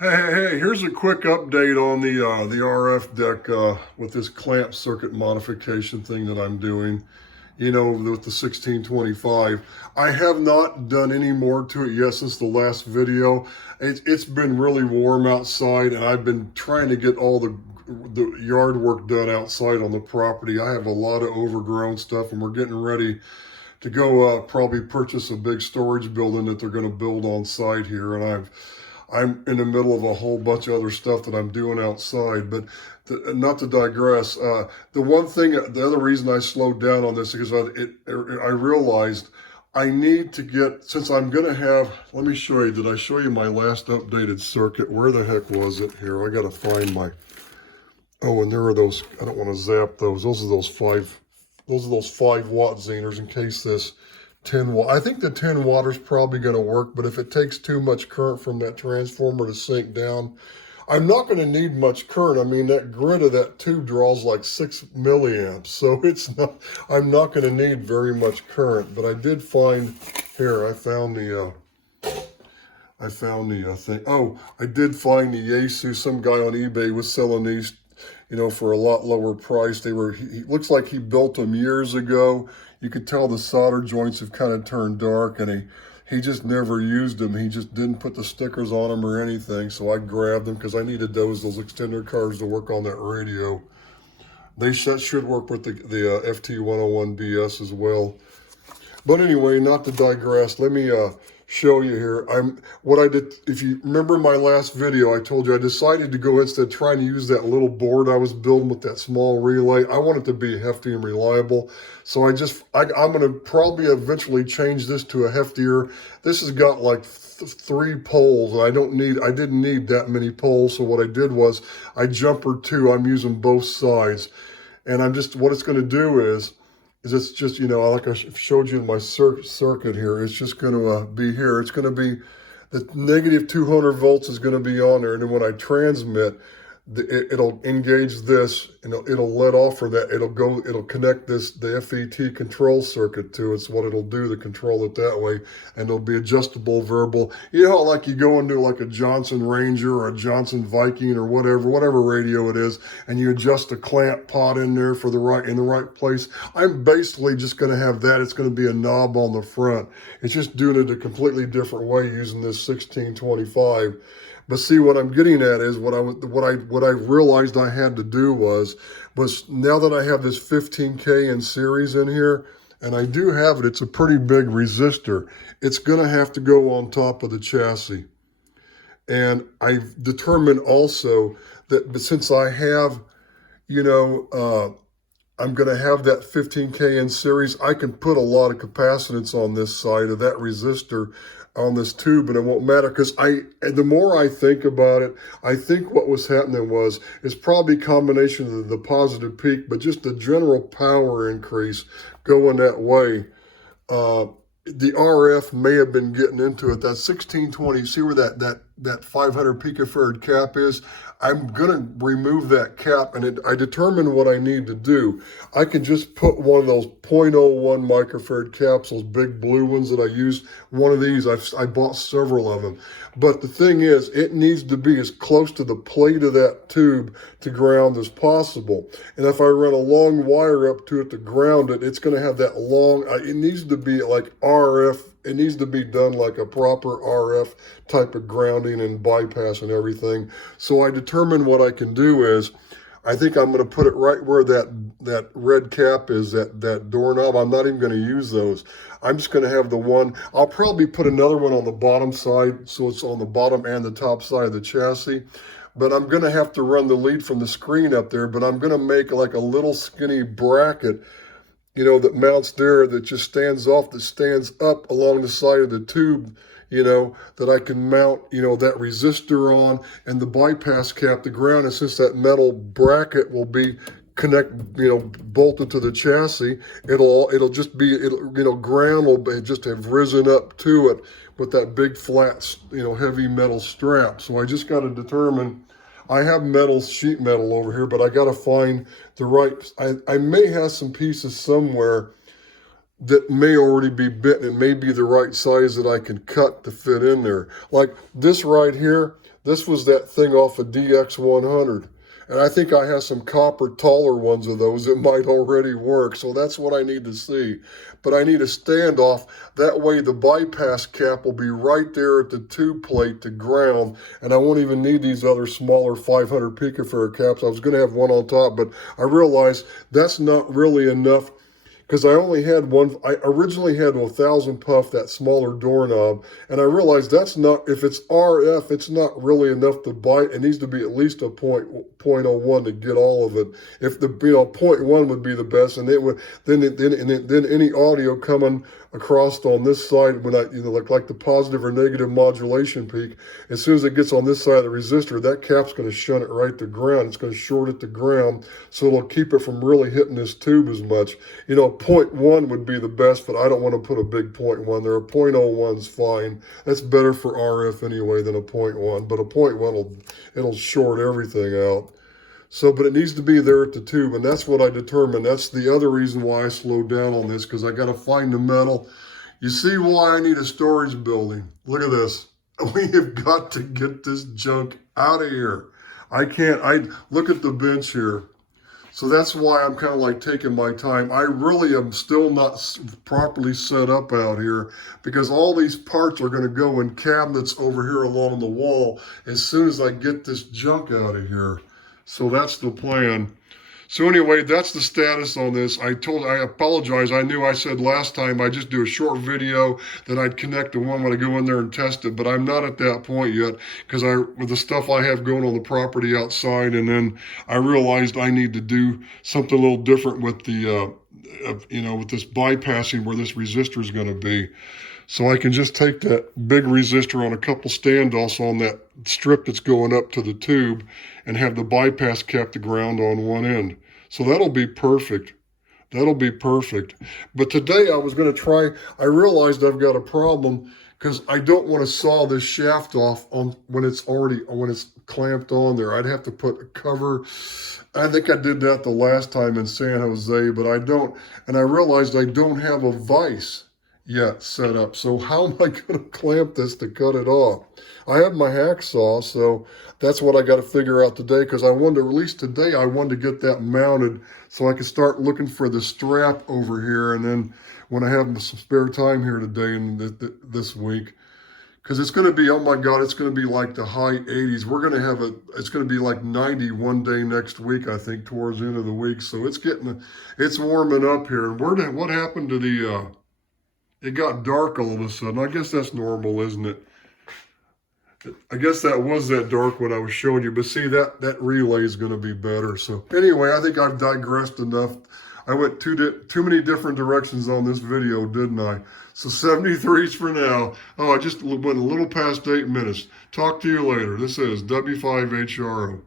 Hey, here's a quick update on the RF deck with this clamp circuit modification thing that I'm doing, with the 1625. I have not done any more to it yet since the last video. It's been really warm outside, and I've been trying to get all the yard work done outside on the property. I have a lot of overgrown stuff, and we're getting ready to go probably purchase a big storage building that they're going to build on site here, and I'm in the middle of a whole bunch of other stuff that I'm doing outside. But not to digress, the other reason I slowed down on this is because I realized I need to get, since I'm going to have, let me show you, did I show you my last updated circuit? Where the heck was it here? I got to find oh, and there are those, I don't want to zap those. Those are those 5-watt Zeners in case this 10 watt. I think the 10 watt is probably going to work, but if it takes too much current from that transformer to sink down, I'm not going to need much current. I mean, that grid of that tube draws like 6 milliamps, so I'm not going to need very much current. But I did find, here, I found the thing. Oh, I did find the Yaesu. Some guy on eBay was selling these, for a lot lower price. He looks like he built them years ago. You could tell the solder joints have kind of turned dark, and he just never used them. He just didn't put the stickers on them or anything. So I grabbed them because I needed those extender cards to work on that radio. They should work with the FT101BS as well. But anyway, not to digress, let me show you here. What I did, if you remember my last video, I told you I decided to go, instead of trying to use that little board I was building with that small relay, I want it to be hefty and reliable. So I'm going to probably eventually change this to a heftier. This has got like 3 poles, and I didn't need that many poles. So what I did was I jumpered 2. I'm using both sides, and what it's going to do is it's just, like I showed you in my circuit here, it's just going to be here. It's going to be, the negative 200 volts is going to be on there. And then when I transmit, it'll engage this, and it'll let off for that. It'll connect the FET control circuit to it. So what it'll do to control it that way, and it'll be adjustable variable. You know, like you go into like a Johnson Ranger or a Johnson Viking or whatever radio it is, and you adjust the clamp pot in there in the right place. I'm basically just going to have that. It's going to be a knob on the front. It's just doing it a completely different way using this 1625. But see, what I'm getting at is what I realized I had to do was now that I have this 15K in series in here, and I do have it, it's a pretty big resistor. It's going to have to go on top of the chassis. And I've determined also that since I have, I'm going to have that 15K in series, I can put a lot of capacitance on this side of that resistor on this tube, and it won't matter, because the more I think about it, I think what was happening is probably a combination of the positive peak, but just the general power increase going that way. The RF may have been getting into it. That 1620, see where that 500 picofarad cap is? I'm going to remove that cap, and I determined what I need to do. I can just put one of those 0.01 microfarad caps, those big blue ones that I used. One of these, I bought several of them. But the thing is, it needs to be as close to the plate of that tube to ground as possible. And if I run a long wire up to it to ground it, it's going to have that long, it needs to be like RF. It needs to be done like a proper RF type of grounding and bypass and everything. So I determined what I can do is, I think I'm going to put it right where that red cap is, that doorknob. I'm not even going to use those. I'm just going to have the one. I'll probably put another one on the bottom side, so it's on the bottom and the top side of the chassis. But I'm going to have to run the lead from the screen up there, but I'm going to make like a little skinny bracket, that mounts there, that just stands up along the side of the tube, that I can mount, that resistor on, and the bypass cap to ground. And since that metal bracket will be bolted to the chassis, it'll just be, ground will just have risen up to it with that big flat, heavy metal strap. So I just got to determine, I have sheet metal over here, but I got to find the right, I may have some pieces somewhere that may already be bent. It may be the right size that I can cut to fit in there. Like this right here, This was that thing off of DX100. And I think I have some copper taller ones of those that might already work. So that's what I need to see. But I need a standoff. That way the bypass cap will be right there at the tube plate to ground. And I won't even need these other smaller 500 picofarad caps. I was going to have one on top, but I realized that's not really enough, because I only had one. I originally had a 1,000 puff, that smaller doorknob, and I realized that's not, if it's RF, it's not really enough to bite. It needs to be at least a point oh one to get all of it. If the, you know, 0.1 would be the best, and it would, then any audio coming across on this side, when I, you know, like the positive or negative modulation peak, as soon as it gets on this side of the resistor, that cap's going to shunt it right to ground. It's going to short it to ground, so it'll keep it from really hitting this tube as much. You know, 0.1 would be the best, but I don't want to put a big 0.1 there. A 0.01's fine. That's better for RF anyway than a 0.1, but a 0.1 it'll short everything out. So, but it needs to be there at the tube, and that's what I determined. That's the other reason why I slowed down on this, because I got to find the metal. You see why I need a storage building. Look at this. We have got to get this junk out of here. I look at the bench here. So that's why I'm kind of like taking my time. I really am still not properly set up out here, because all these parts are going to go in cabinets over here along the wall as soon as I get this junk out of here. So that's the plan. So anyway, that's the status on this. I apologize. I knew I said last time I'd just do a short video, then I'd connect to one when I go in there and test it, but I'm not at that point yet, because with the stuff I have going on the property outside, and then I realized I need to do something a little different with the, you know, with this bypassing where this resistor is going to be. So I can just take that big resistor on a couple standoffs on that strip that's going up to the tube and have the bypass cap to ground on one end. So that'll be perfect. That'll be perfect. But today I was going to try, I realized I've got a problem, because I don't want to saw this shaft off when it's clamped on there. I'd have to put a cover. I think I did that the last time in San Jose, but I don't. And I realized I don't have a vise yet set up. So how am I going to clamp this to cut it off? I have my hacksaw, so that's what I got to figure out today, because I wanted to, at least today, I wanted to get that mounted so I could start looking for the strap over here. And then when I have some spare time here today and this week, because it's going to be, oh my God, it's going to be like the high 80s. We're going to have it's going to be like 90 one day next week, I think, towards the end of the week. So it's warming up here. And what happened to the, it got dark all of a sudden. I guess that's normal, isn't it? I guess that was that dark when I was showing you. But see, that relay is going to be better. So anyway, I think I've digressed enough. I went too many different directions on this video, didn't I? So 73s for now. Oh, I just went a little past 8 minutes. Talk to you later. This is W5HRO.